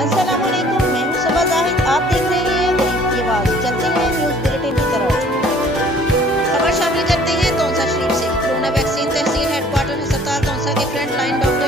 अस्सलाम वालेकुम, मैं हूं सबा जाहिद। आप देख रहे हैं गरीब की आवाज। चलते हैं न्यूज बुलेटिन की तरफ। खबर शामिल करते हैं तौंसा शरीफ से। कोरोना वैक्सीन तहसील हेडक्वार्टर अस्पताल तौंसा के फ्रंट लाइन डॉक्टर